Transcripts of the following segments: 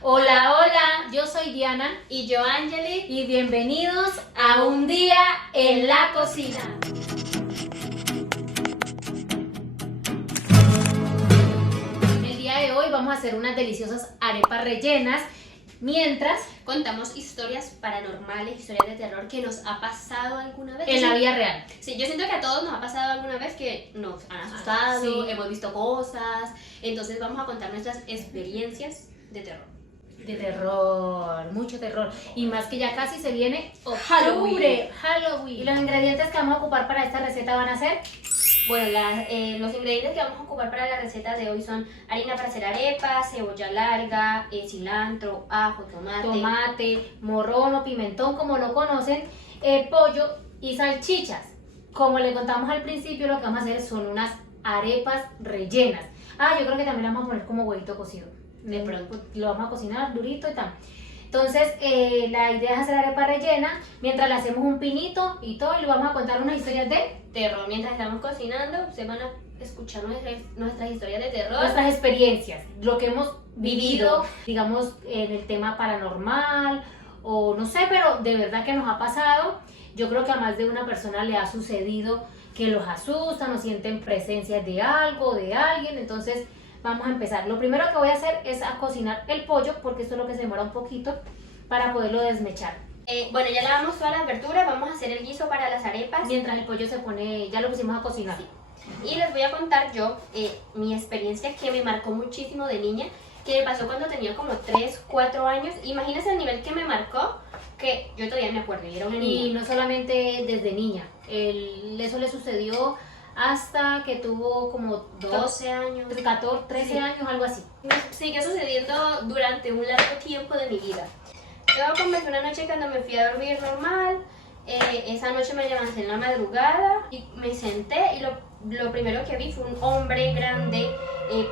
Hola, hola, yo soy Diana Y yo, Angeli. y bienvenidos a Un Día en la Cocina. El día de hoy vamos a hacer unas deliciosas arepas rellenas, mientras Contamos historias paranormales, historias de terror que nos ha pasado alguna vez. en la vida real. Sí, yo siento que a todos nos ha pasado alguna vez que nos han asustado, Sí. hemos visto cosas. Entonces vamos a contar nuestras experiencias de terror. De terror, mucho terror. Y más que ya casi se viene Halloween. Halloween. Y los ingredientes que vamos a ocupar para esta receta van a ser Bueno, los ingredientes que vamos a ocupar para la receta de hoy son harina para hacer arepas, cebolla larga, cilantro, ajo, tomate, morrón o pimentón, como lo conocen, pollo y salchichas. Como le contamos al principio, lo que vamos a hacer son unas arepas rellenas. Yo creo que también le vamos a poner como huevito cocido. De pronto. Lo vamos a cocinar durito y tal. Entonces, la idea es hacer arepa rellena mientras le hacemos un pinito y todo, y le vamos a contar unas historias de Terror. Mientras estamos cocinando, ustedes van a escuchar nuestras historias de terror. nuestras experiencias, lo que hemos vivido, digamos, en el tema paranormal, o no sé, pero de verdad que nos ha pasado. Yo creo que a más de una persona le ha sucedido que los asustan o sienten presencia de algo, de alguien. Entonces vamos a empezar. Lo primero que voy a hacer es a cocinar el pollo, porque esto es lo que se demora un poquito para poderlo desmechar. Bueno, ya lavamos todas las verduras, vamos a hacer el guiso para las arepas. Mientras el pollo se pone, ya lo pusimos a cocinar. Y les voy a contar yo mi experiencia que me marcó muchísimo de niña, que me pasó cuando tenía como 3, 4 años. Imagínense el nivel que me marcó, que yo todavía me acuerdo, y era una Y niña. no solamente desde niña, eso le sucedió hasta que tuvo como 12 años. 14, 13 Sí. años, algo así. Me siguió sucediendo durante un largo tiempo de mi vida. Yo comencé una noche cuando me fui a dormir normal. Esa noche me levanté en la madrugada y me senté, y lo primero que vi fue un hombre grande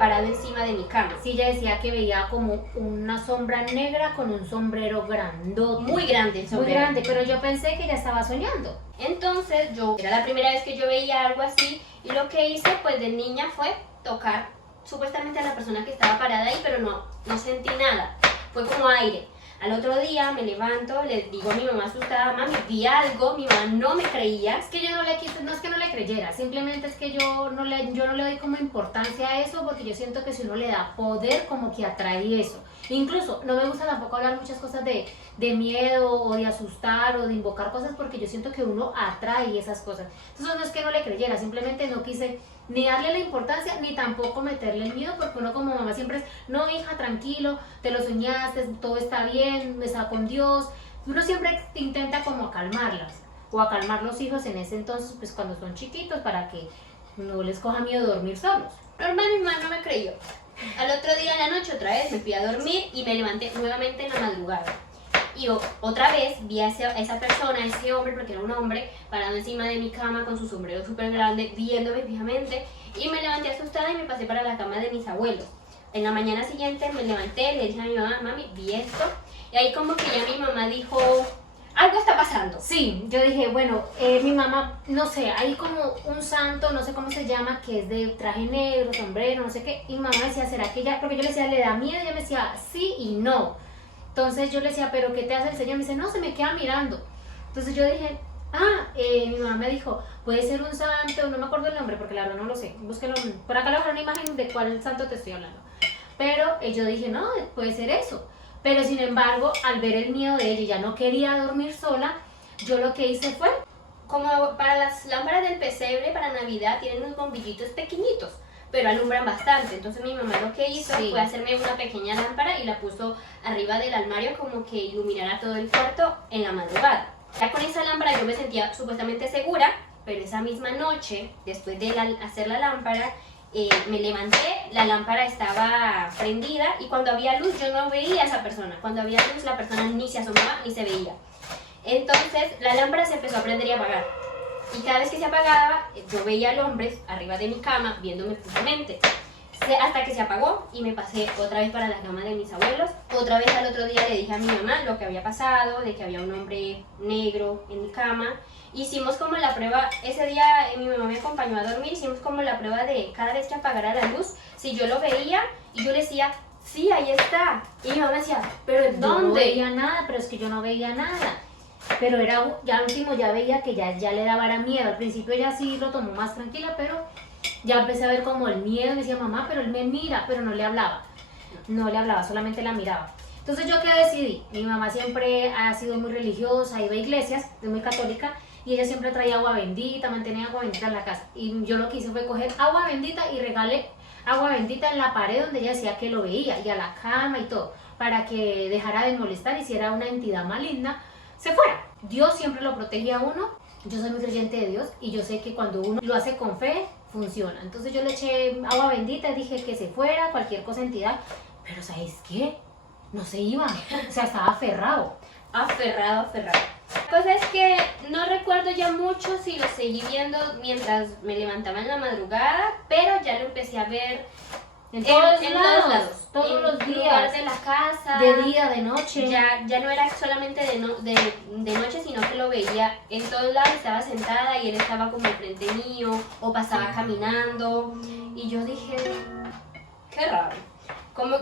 parado encima de mi cama. Sí, ella decía que veía como una sombra negra con un sombrero grandote. Muy grande el Muy sombrero. grande, pero yo pensé que ella estaba soñando. Entonces era la primera vez que yo veía algo así, y lo que hice pues de niña fue tocar supuestamente a la persona que estaba parada ahí, pero no sentí nada, fue como aire. Al otro día me levanto, le digo a mi mamá asustada: mami, vi algo. Mi mamá no me creía. Es que yo no le quise, no es que no le creyera, simplemente es que yo no le doy como importancia a eso, porque yo siento que si uno le da poder, como que atrae eso. Incluso no me gusta tampoco hablar muchas cosas de miedo o de asustar o de invocar cosas, porque yo siento que uno atrae esas cosas. Entonces no es que no le creyera, simplemente no quise ni darle la importancia ni tampoco meterle el miedo, porque uno como mamá siempre es: no, hija, tranquilo, te lo soñaste, todo está bien, está con Dios. Uno siempre intenta como calmarlas o a calmar los hijos en ese entonces, pues cuando son chiquitos, para que no les coja miedo dormir solos. Normal, mi mamá no me creyó. Al otro día en la noche otra vez me fui a dormir y me levanté nuevamente en la madrugada. Y otra vez vi a esa persona, a ese hombre, porque era un hombre, parado encima de mi cama con su sombrero súper grande, viéndome fijamente. Y me levanté asustada y me pasé para la cama de mis abuelos. En la mañana siguiente me levanté, le dije a mi mamá: mami, vi esto. Y ahí como que ya mi mamá dijo: algo está pasando. Sí, yo dije, bueno, mi mamá, no sé, hay como un santo, no sé cómo se llama, que es de traje negro, sombrero, no sé qué. Y mi mamá decía: ¿será que ella? Porque yo le decía, ¿le da miedo? Y ella me decía, sí y no. Entonces yo le decía, ¿pero qué te hace el señor? Me dice, no, se me queda mirando. Entonces yo dije, mi mamá me dijo, puede ser un santo, no me acuerdo el nombre porque la verdad no lo sé. Búsquelo, por acá le voy a dar una imagen de cuál santo te estoy hablando. Pero yo dije, no, puede ser eso. Pero sin embargo, al ver el miedo de ella y ya no quería dormir sola, yo lo que hice fue, Como para las lámparas del pesebre para Navidad tienen unos bombillitos pequeñitos, pero alumbran bastante. Entonces mi mamá lo que hizo Sí. fue hacerme una pequeña lámpara y la puso arriba del armario, como que iluminara todo el cuarto en la madrugada. Ya con esa lámpara yo me sentía supuestamente segura, pero esa misma noche, después de hacer la lámpara, me levanté, la lámpara estaba prendida, y cuando había luz yo no veía a esa persona. Cuando había luz la persona ni se asomaba ni se veía. Entonces la lámpara se empezó a prender y a apagar. Y cada vez que se apagaba, yo veía al hombre arriba de mi cama viéndome fijamente. Hasta que se apagó y me pasé otra vez para la cama de mis abuelos. Otra vez al otro día le dije a mi mamá lo que había pasado, de que había un hombre negro en mi cama. Hicimos como la prueba, ese día mi mamá me acompañó a dormir, hicimos como la prueba de cada vez que apagara la luz, si yo lo veía, y yo le decía, sí, ahí está. Y mi mamá decía, ¿pero en Yo no dónde? veía nada, pero es que yo no veía nada. Pero era, ya al último ya veía que ya le daba era miedo. Al principio ella sí lo tomó más tranquila, pero ya empecé a ver como el miedo. Me decía, mamá, pero él me mira, pero no le hablaba. No le hablaba, solamente la miraba. Entonces yo qué decidí. Mi mamá siempre ha sido muy religiosa, iba a iglesias, es muy católica, y ella siempre traía agua bendita, mantenía agua bendita en la casa. Y yo lo que hice fue coger agua bendita y regalé agua bendita en la pared donde ella decía que lo veía, y a la cama y todo, para que dejara de molestar y si era una entidad maligna, se fuera. Dios siempre lo protege a uno. Yo soy muy creyente de Dios y yo sé que cuando uno lo hace con fe, funciona. Entonces yo le eché agua bendita y dije que se fuera, cualquier cosa, entidad. Pero ¿sabes qué? No se iba, o sea, estaba aferrado. Aferrado. La cosa es que no recuerdo ya mucho si lo seguí viendo mientras me levantaba en la madrugada, pero ya lo empecé a ver En todos lados, en todos los lugares días, de la casa. de día, de noche. Ya no era solamente de noche, sino que lo veía en todos lados, estaba sentada y él estaba como enfrente mío o pasaba caminando y yo dije, qué raro.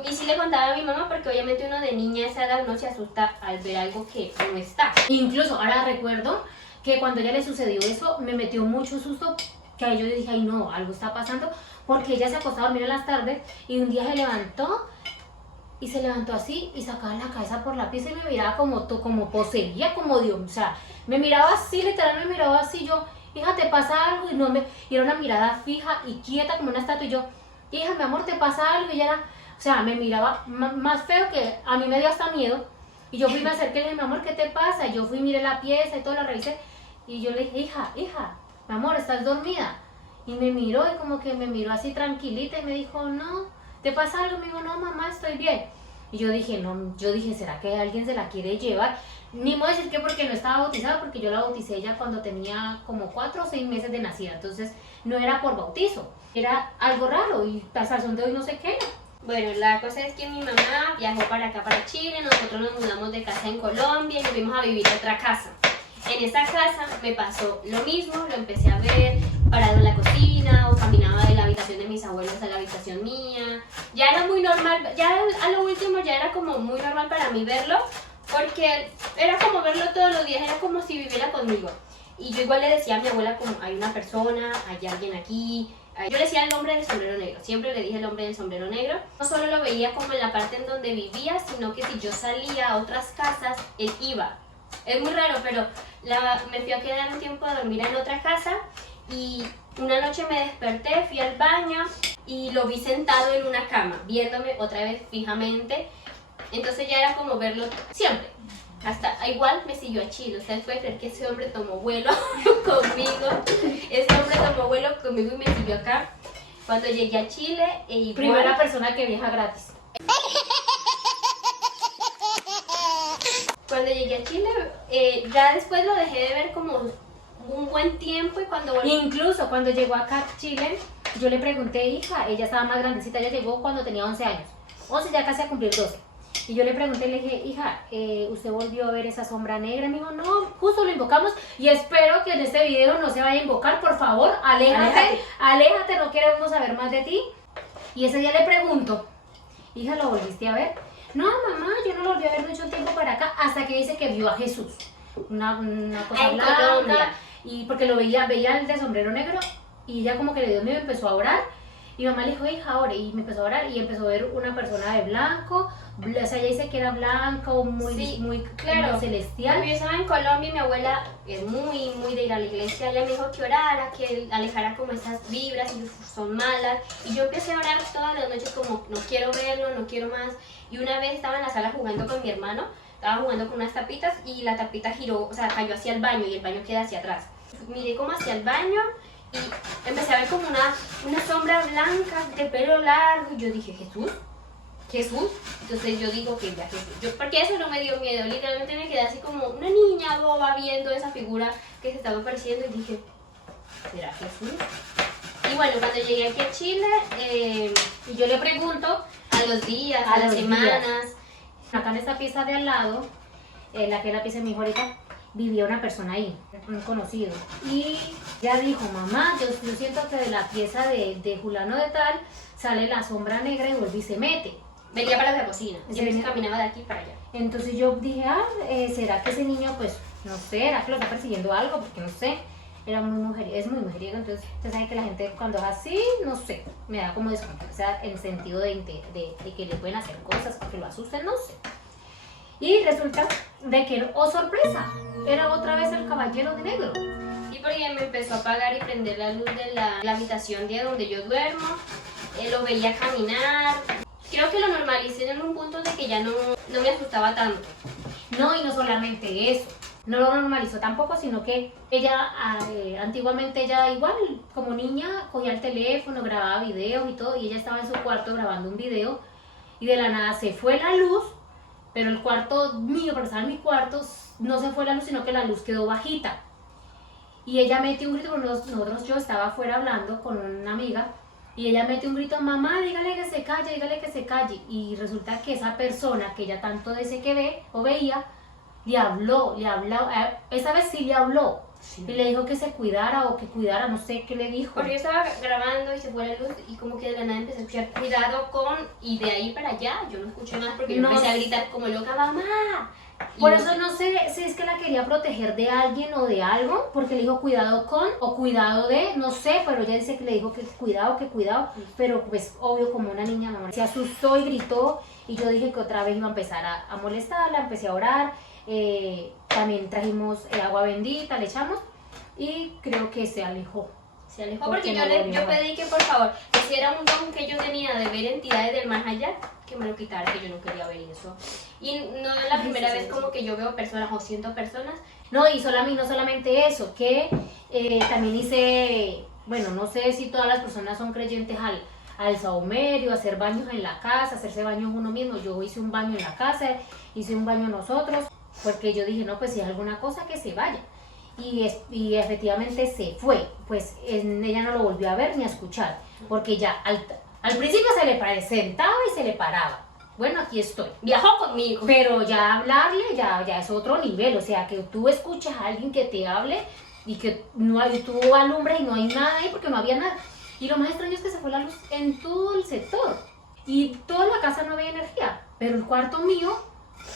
Y sí le contaba a mi mamá porque obviamente uno de niña a esa edad no se asusta al ver algo que no está. Incluso ahora recuerdo que cuando a ella le sucedió eso, me metió mucho susto, que ahí yo dije, ay no, algo está pasando, porque ella se acostaba a dormir en las tardes y un día se levantó así y sacaba la cabeza por la pieza y me miraba como poseía, como Dios, o sea, me miraba así, literal me miraba así, yo, hija, ¿te pasa algo? Y era una mirada fija y quieta como una estatua y yo, hija, mi amor, ¿te pasa algo? Y ella era, o sea, me miraba más feo que a mí me dio hasta miedo. Y yo fui, me acerqué y le dije, mi amor, ¿qué te pasa? Y yo fui, miré la pieza y todo, la revisé. Y yo le dije, hija, mi amor, ¿estás dormida? Y me miró y como que me miró así tranquilita y me dijo, no, ¿te pasa algo? Me dijo, no, mamá, estoy bien. Y yo dije, no, ¿será que alguien se la quiere llevar? Ni modo decir que porque no estaba bautizada, porque yo la bauticé ya cuando tenía como 4 o 6 meses de nacida. Entonces, no era por bautizo, era algo raro y hasta el son de hoy no sé qué era. Bueno, la cosa es que mi mamá viajó para acá, para Chile, nosotros nos mudamos de casa en Colombia y nos fuimos a vivir a otra casa. En esa casa me pasó lo mismo, lo empecé a ver parado en la cocina o caminaba de la habitación de mis abuelos a la habitación mía. Ya era muy normal, ya a lo último ya era como muy normal para mí verlo, porque era como verlo todos los días, era como si viviera conmigo. Y yo igual le decía a mi abuela como hay una persona, hay alguien aquí. Yo le decía el hombre del sombrero negro, siempre le dije el hombre del sombrero negro. No solo lo veía como en la parte en donde vivía, sino que si yo salía a otras casas, él iba. Es muy raro, pero me fui a quedar un tiempo a dormir en otra casa y una noche me desperté, fui al baño y lo vi sentado en una cama, viéndome otra vez fijamente. Entonces ya era como verlo siempre. Hasta igual me siguió a Chile. Ustedes pueden creer que ese hombre tomó vuelo conmigo. Ese hombre tomó vuelo conmigo y me siguió acá. Cuando llegué a Chile, igual, Primera persona que viaja gratis. Cuando llegué a Chile, ya después lo dejé de ver como un buen tiempo y cuando volví. Incluso cuando llegó acá a Chile, yo le pregunté, hija, ella estaba más grandecita, ella llegó cuando tenía 11 años. 11 ya casi a cumplir 12. Y yo le pregunté, le dije, hija, ¿usted volvió a ver esa sombra negra? Me dijo, no, justo lo invocamos y espero que en este video no se vaya a invocar, por favor, aléjate, no queremos saber más de ti. Y ese día le pregunto, hija, ¿lo volviste a ver? No, mamá, yo no lo volví a ver mucho tiempo para acá, hasta que dice que vio a Jesús, una cosa En blanca, Colombia. y porque lo veía el de sombrero negro, y ella como que le dio miedo y empezó a orar. Y mamá le dijo, hija, ore, y me empezó a orar y empezó a ver una persona de blanco, o sea, ella dice que era blanco, muy, Sí, muy, claro. muy celestial. Cuando yo estaba en Colombia, mi abuela es muy de ir a la iglesia. Ella me dijo que orara, que alejara como esas vibras y son malas. Y yo empecé a orar todas las noches como no quiero verlo, no quiero más. Y una vez estaba en la sala jugando con mi hermano, estaba jugando con unas tapitas y la tapita giró, o sea, cayó hacia el baño y el baño queda hacia atrás. Miré como hacia el baño y empecé a ver como una sombra blanca de pelo largo y yo dije, ¿Jesús? Entonces yo digo que ya Jesús, porque eso no me dio miedo, literalmente me quedé así como una niña boba viendo esa figura que se estaba apareciendo y dije, ¿será Jesús? Y bueno, cuando llegué aquí a Chile, Y yo le pregunto, a los días, a las semanas, acá en esta pieza de al lado, la que es la pieza de mi hijo ahorita, vivía una persona ahí, un conocido. Y ella dijo, mamá, yo siento que de la pieza de fulano de tal sale la sombra negra y vuelve y se mete. Venía para la cocina, Sí, siempre se venía. caminaba de aquí para allá. Entonces yo dije, ¿será que ese niño, pues, no sé, ¿será que lo está persiguiendo algo? Porque no sé, era muy mujeriego, es muy mujeriego, entonces usted sabe que la gente cuando es así, no sé, me da como desconfianza en el sentido de que le pueden hacer cosas, que lo asusten, no sé. Y resulta de que, oh sorpresa, era otra vez el caballero de negro. Y porque me empezó a apagar y prender la luz de la habitación de donde yo duermo, lo veía caminar. Creo que lo normalicé en un punto de que ya no me asustaba tanto. No, y no solamente eso, no lo normalizó tampoco, sino que ella, antiguamente ella igual, como niña, cogía el teléfono, grababa videos y todo, y ella estaba en su cuarto grabando un video, y de la nada se fue la luz, pero el cuarto mío, porque estaba en mi cuarto, no se fue la luz, sino que la luz quedó bajita. Y ella metió un grito, porque yo estaba afuera hablando con una amiga, y ella metió un grito, mamá, dígale que se calle, dígale que se calle. Y resulta que esa persona que ella tanto dice que ve o veía, le habló, esa vez sí le habló. Sí. Y le dijo que se cuidara o que cuidara, no sé qué le dijo. Porque yo estaba grabando y se fue la luz y como que de la nada empecé a escuchar cuidado con, y de ahí para allá yo no escuché más porque yo No empecé a sé. gritar como loca, mamá. Y Por no eso sé. no sé si es que la quería proteger de alguien o de algo, porque le dijo cuidado con o cuidado de, no sé, pero ella dice que le dijo que cuidado, pero pues obvio como una niña mamá se asustó y gritó y yo dije que otra vez iba a empezar a molestarla, empecé a orar, también trajimos agua bendita, le echamos y creo que se alejó. Se alejó Porque porque no yo volvió. pedí que por favor, que si era un don que yo tenía de ver entidades del más allá, que me lo quitara, que yo no quería ver eso. Y no es la Ay, primera sí, vez sí, como sí. que yo veo personas o siento personas. No, y no solamente eso, que también hice, bueno, no sé si todas las personas son creyentes al saumerio, hacer baños en la casa, hacerse baños uno mismo. Yo hice un baño en la casa, hice un baño nosotros, porque yo dije, no, pues si hay alguna cosa que se vaya. Y efectivamente se fue, pues ella no lo volvió a ver ni a escuchar, porque ya al principio se le sentaba y se le paraba. Bueno, aquí estoy. Viajó conmigo. Pero ya hablarle ya es otro nivel, o sea, que tú escuchas a alguien que te hable y que no hay, tú alumbres y no hay nada ahí porque no había nada. Y lo más extraño es que se fue la luz en todo el sector y toda la casa no había energía, pero el cuarto mío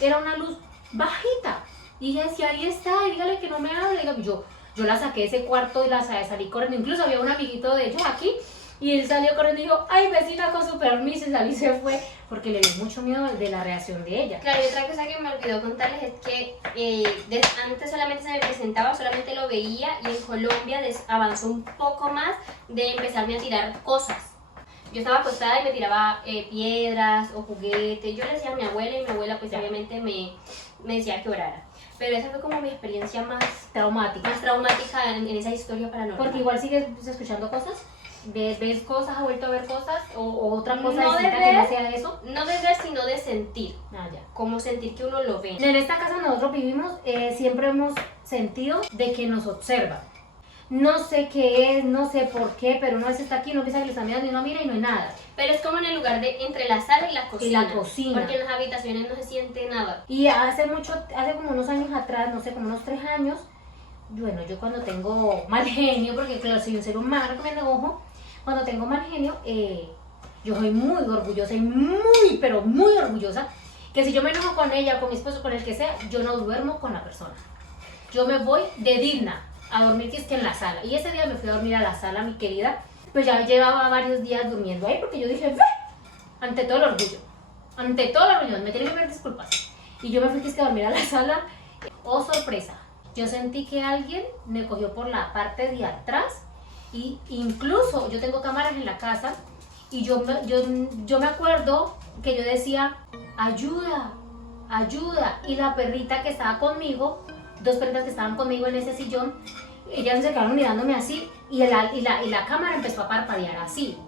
era una luz bajita. Y ella decía, ahí está, y dígale que no me hable. Y yo la saqué de ese cuarto y salí corriendo. Incluso había un amiguito de ellos aquí y él salió corriendo y dijo, ay vecina, con su permiso, y salió y se fue porque le dio mucho miedo de la reacción de ella. Claro, y otra cosa que me olvidó contarles es que antes solamente se me presentaba, solamente lo veía y en Colombia avanzó un poco más de empezarme a tirar cosas. Yo estaba acostada y me tiraba piedras o juguetes. Yo le decía a mi abuela y mi abuela pues obviamente me decía que orara. Pero esa fue como mi experiencia más Traumática. traumática en esa historia paranormal. Porque igual sigues escuchando cosas, ves cosas, has vuelto a ver cosas o otra cosa No de distinta que no ver. sea eso. No de ver, sino de sentir. Ah, ya. Como sentir que uno lo ve. En esta casa nosotros vivimos, siempre hemos sentido de que nos observa. No sé qué es, no sé por qué, pero una vez está aquí, no piensa que le está mirando y no mira y no hay nada. Pero es como en el lugar de entre la sala y la cocina. Y la cocina. Porque en las habitaciones no se siente nada. Y hace como unos años atrás, no sé, como unos 3 años, bueno, yo cuando tengo mal genio, porque claro, soy un ser humano que me enojo, cuando tengo mal genio, yo soy muy orgullosa y pero muy orgullosa, que si yo me enojo con ella, con mi esposo, con el que sea, yo no duermo con la persona. Yo me voy de digna a dormir que es que en la sala. Y ese día me fui a dormir a la sala, mi querida, pues ya llevaba varios días durmiendo ahí porque yo dije, ¡ve! Ante todo el orgullo, me tienen que pedir disculpas. Y yo me fui que es que a dormir a la sala. Oh, sorpresa, yo sentí que alguien me cogió por la parte de atrás y incluso yo tengo cámaras en la casa y yo me acuerdo que yo decía, ayuda, ayuda. Y la perrita que estaba conmigo, 2 perritas que estaban conmigo en ese sillón, ellas se quedaron mirándome así y la cámara empezó a parpadear así.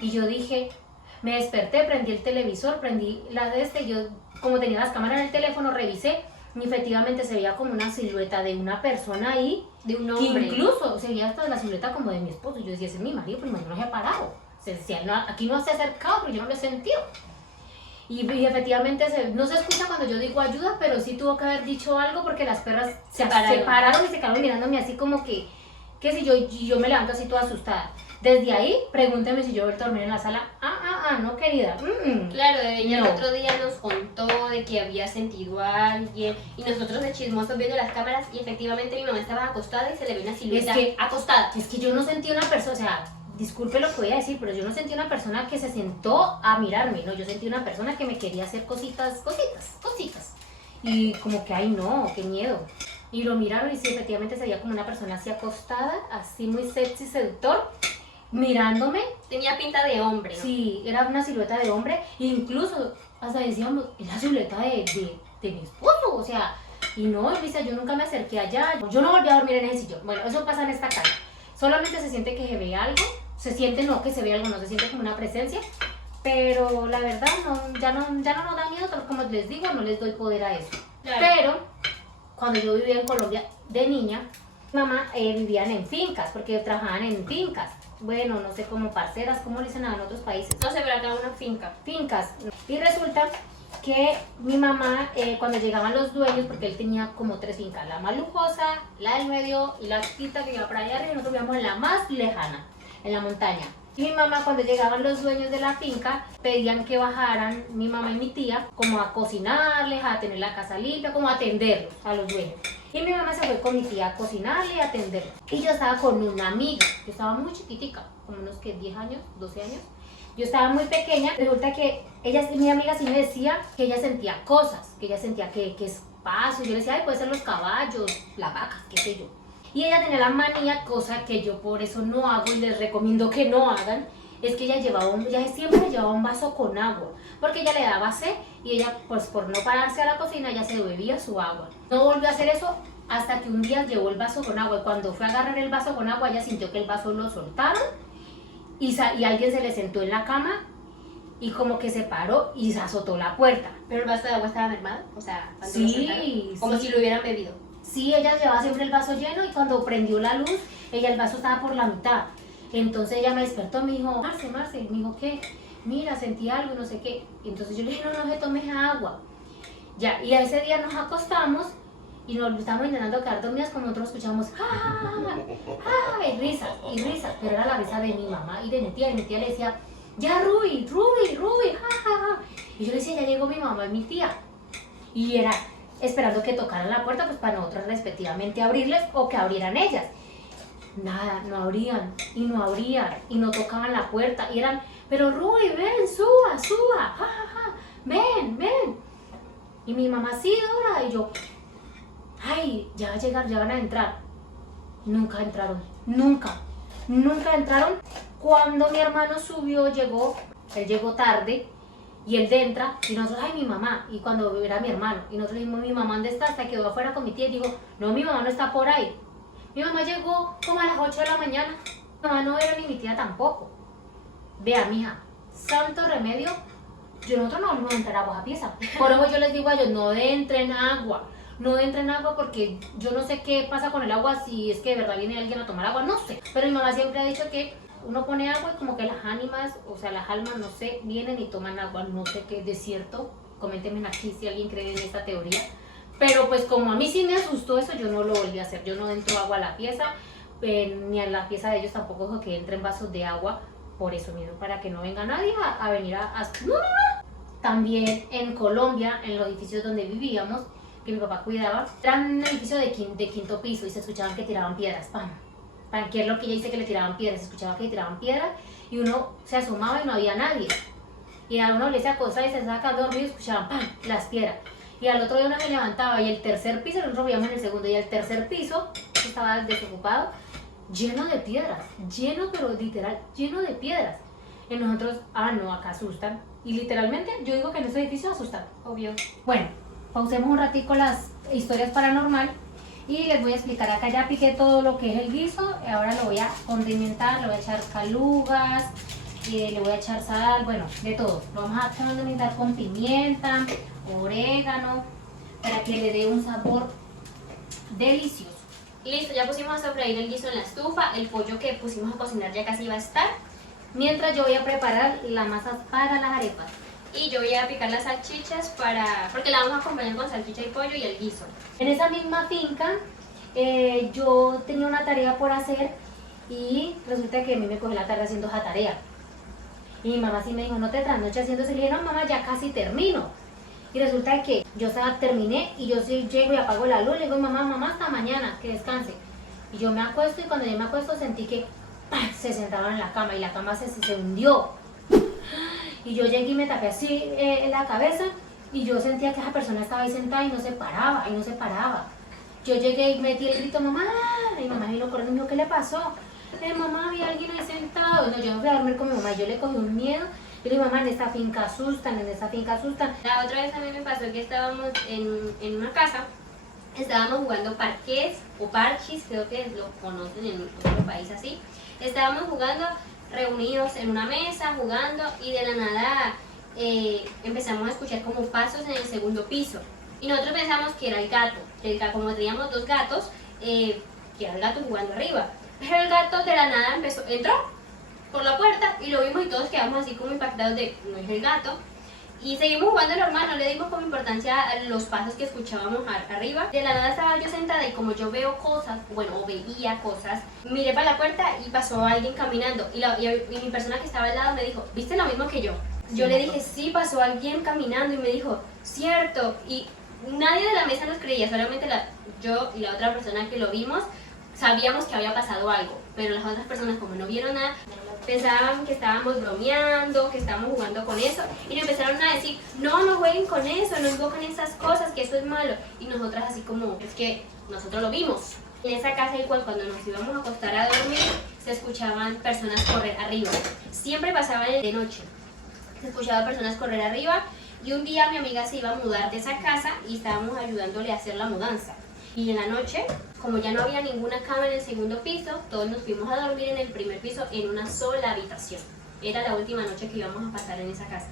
Y yo dije, me desperté, prendí el televisor, prendí la de yo como tenía las cámaras en el teléfono, revisé y efectivamente se veía como una silueta de una persona ahí, De un que hombre. incluso se veía hasta la silueta como de mi esposo. Yo decía, ese es mi marido, pero mi marido no se ha parado. Aquí no se ha acercado, pero yo no lo he sentido. Y efectivamente no se escucha cuando yo digo ayuda, pero sí tuvo que haber dicho algo porque las perras se pararon y se quedaron mirándome así como que si yo me levanto así toda asustada. Desde ahí, pregúnteme si yo he vuelto a dormir en la sala. No, querida. Claro, ella No. el otro día nos contó de que había sentido a alguien y nosotros de chismosos viendo las cámaras y efectivamente mi mamá estaba acostada y se le ve una silueta acostada. Es que yo no sentí una persona, o sea, disculpe lo que voy a decir, pero yo no sentí una persona que se sentó a mirarme, no, yo sentí una persona que me quería hacer cositas. Y como que, ay no, qué miedo. Y lo miraron y sí, efectivamente se veía como una persona así acostada, así muy sexy, seductor, mirándome. Tenía pinta de hombre, ¿no? Sí, era una silueta de hombre, incluso hasta decíamos, es la silueta de mi esposo, o sea, y no, Elisa, yo nunca me acerqué allá, yo no volví a dormir en ese sillón. Bueno, eso pasa en esta casa, solamente se siente que se ve algo, se siente no que se ve algo, no se siente como una presencia, pero la verdad ya no nos da miedo, como les digo, no les doy poder a eso. Claro. Pero cuando yo vivía en Colombia de niña, mi mamá vivían en fincas, porque trabajaban en fincas. Bueno, no sé, como parceras, ¿cómo le dicen en otros países? No sé, pero acá una finca. Fincas. Y resulta que mi mamá, cuando llegaban los dueños, porque él tenía como 3 fincas, la más lujosa, la del medio y la chiquita que iba para allá arriba, y nosotros vivíamos en la más lejana, en la montaña. Y mi mamá, cuando llegaban los dueños de la finca, pedían que bajaran mi mamá y mi tía como a cocinarles, a tener la casa limpia, como a atenderlos a los dueños. Y mi mamá se fue con mi tía a cocinarle y a atenderlos. Y yo estaba con una amiga, yo estaba muy chiquitica, como unos que 10 años, 12 años. Yo estaba muy pequeña, resulta que mi amiga sí me decía que ella sentía cosas, que ella sentía que espacio. Yo le decía, ay, puede ser los caballos, las vacas, qué sé yo. Y ella tenía la manía, cosa que yo por eso no hago y les recomiendo que no hagan, es que ella siempre llevaba un vaso con agua, porque ella le daba sed y ella, pues por no pararse a la cocina, ella se bebía su agua. No volvió a hacer eso hasta que un día llevó el vaso con agua y cuando fue a agarrar el vaso con agua, ella sintió que el vaso lo soltaron y alguien se le sentó en la cama y como que se paró y se azotó la puerta. Pero el vaso de agua estaba mermado, o sea, cuando Sí, lo soltaron, como si lo hubieran bebido. Sí, ella llevaba siempre el vaso lleno y cuando prendió la luz, el vaso estaba por la mitad. Entonces ella me despertó, me dijo, Marce, me dijo, ¿qué? Mira, sentí algo y no sé qué. Entonces yo le dije, no se tome agua. Ya, y a ese día nos acostamos y nos estábamos intentando quedar dormidas cuando nosotros escuchamos, y risas, pero era la risa de mi mamá y de mi tía. Y mi tía le decía, ya Ruby, Y yo le decía, ya llegó mi mamá y mi tía. Y era esperando que tocaran la puerta, pues para nosotros respectivamente abrirles o que abrieran ellas. Nada, no abrían y no tocaban la puerta y eran, pero Ruby, ven, suba, ven. Y mi mamá, sí, Dora, y yo, ay, ya va a llegar, ya van a entrar. Nunca entraron. Cuando mi hermano subió, él llegó tarde. Y él entra y nosotros, ay, mi mamá. Y cuando era mi hermano, y nosotros dijimos, mi mamá, ¿dónde está? Hasta quedó afuera con mi tía y digo, no, mi mamá no está por ahí. Mi mamá llegó como a las 8 de la mañana. Mi mamá no era ni mi tía tampoco. Vea, mija, santo remedio, nosotros no vamos a entrar agua a pieza. Por eso yo les digo a ellos, no entren agua porque yo no sé qué pasa con el agua, si es que de verdad viene alguien a tomar agua, no sé. Pero mi mamá siempre ha dicho que uno pone agua y como que las ánimas, o sea, las almas, no sé, vienen y toman agua, no sé qué es cierto. Coméntenme aquí si alguien cree en esta teoría. Pero pues como a mí sí me asustó eso, yo no lo volví a hacer. Yo no entro agua a la pieza, ni a la pieza de ellos tampoco dejo que entren vasos de agua, por eso mismo, para que no venga nadie a venir a... No. También en Colombia, en los edificios donde vivíamos, que mi papá cuidaba, era un edificio de quinto piso y se escuchaban que tiraban piedras, ¡pam! Que es lo que ella dice, que le tiraban piedras, se escuchaba que le tiraban piedras y uno se asomaba y no había nadie. Y a uno le se acostaba y se estaba quedando dormido y escuchaban ¡pam! Las piedras. Y al otro día uno se levantaba y el tercer piso, nosotros vivíamos en el segundo, y el tercer piso estaba desocupado, lleno de piedras, pero literal, lleno de piedras. Y nosotros, no, acá asustan. Y literalmente yo digo que en ese edificio asustan, obvio. Bueno, pausemos un ratico las historias paranormal. Y les voy a explicar, acá ya piqué todo lo que es el guiso, ahora lo voy a condimentar, le voy a echar calugas, le voy a echar sal, bueno, de todo. Lo vamos a condimentar con pimienta, orégano, para que le dé un sabor delicioso. Listo, ya pusimos a sofreír el guiso en la estufa, el pollo que pusimos a cocinar ya casi va a estar. Mientras yo voy a preparar la masa para las arepas. Y yo voy a picar las salchichas porque la vamos a acompañar con salchicha y pollo y el guiso. En esa misma finca yo tenía una tarea por hacer Y resulta que a mí me cogió la tarde haciendo esa tarea. Y mi mamá sí me dijo, no te trasnoches haciendo eso. Y le dije, no mamá, ya casi termino. Y resulta que yo terminé y yo sí llego y apago la luz. Le digo, mamá, hasta mañana, que descanse. Y yo me acuesto y cuando yo me acuesto sentí que ¡pam!, se sentaron en la cama y la cama se hundió. Y yo llegué y me tapé así en la cabeza y yo sentía que esa persona estaba ahí sentada y no se paraba, y no se paraba. Yo llegué y metí el grito, mamá, y mi mamá vino corriendo y me dijo, ¿qué le pasó? Mamá, había alguien ahí sentado. No, yo me fui a dormir con mi mamá, yo le cogí un miedo. Yo le dije, mamá, en esta finca asustan, en esta finca asustan. La otra vez a mí me pasó que estábamos en una casa, estábamos jugando parqués o parchis, creo que lo conocen en otro país así. Estábamos jugando reunidos en una mesa, jugando, y de la nada empezamos a escuchar como pasos en el segundo piso. Y nosotros pensamos que era el gato, como teníamos dos gatos, que era el gato jugando arriba. Pero el gato de la nada entró por la puerta y lo vimos y todos quedamos así como impactados de, no es el gato. Y seguimos jugando normal, no le dimos como importancia a los pasos que escuchábamos arriba. De la nada estaba yo sentada y como yo veo cosas, bueno, o veía cosas, miré para la puerta y pasó alguien caminando. Y mi persona que estaba al lado me dijo, ¿viste lo mismo que yo? Yo le dije, sí, pasó alguien caminando, y me dijo, cierto. Y nadie de la mesa nos creía, solamente yo y la otra persona que lo vimos sabíamos que había pasado algo, pero las otras personas, como no vieron nada, pensaban que estábamos bromeando, que estábamos jugando con eso, y nos empezaron a decir, no jueguen con eso, no invoquen esas cosas, que eso es malo. Y nosotras así como, es que nosotros lo vimos. En esa casa igual, cuando nos íbamos a acostar a dormir, se escuchaban personas correr arriba. Siempre pasaba de noche, se escuchaban personas correr arriba. Y un día mi amiga se iba a mudar de esa casa y estábamos ayudándole a hacer la mudanza. Y en la noche, como ya no había ninguna cama en el segundo piso, todos nos fuimos a dormir en el primer piso en una sola habitación. Era la última noche que íbamos a pasar en esa casa.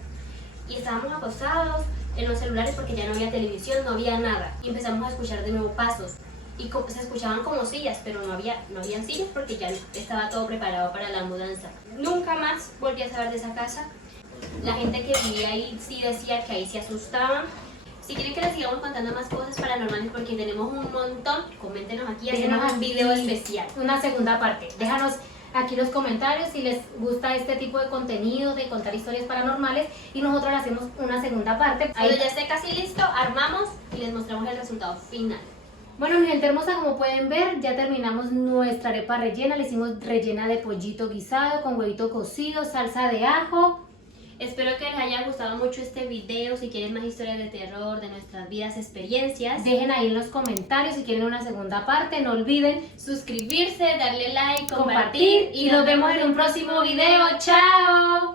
Y estábamos acostados en los celulares porque ya no había televisión, no había nada. Y empezamos a escuchar de nuevo pasos. Y se escuchaban como sillas, pero no habían sillas porque ya estaba todo preparado para la mudanza. Nunca más volví a saber de esa casa. La gente que vivía ahí sí decía que ahí se asustaban. Si quieren que les sigamos contando más cosas paranormales, porque tenemos un montón, coméntenos aquí, hacemos un video especial. Una segunda parte. Déjanos aquí los comentarios si les gusta este tipo de contenido, de contar historias paranormales, y nosotros le hacemos una segunda parte. Cuando ya esté casi listo, armamos y les mostramos el resultado final. Bueno, mi gente hermosa, como pueden ver, ya terminamos nuestra arepa rellena. Le hicimos rellena de pollito guisado con huevito cocido, salsa de ajo. Espero que les haya gustado mucho este video. Si quieren más historias de terror, de nuestras vidas, experiencias, dejen ahí en los comentarios si quieren una segunda parte. No olviden suscribirse, darle like, compartir, y nos vemos en un próximo video. ¡Chao!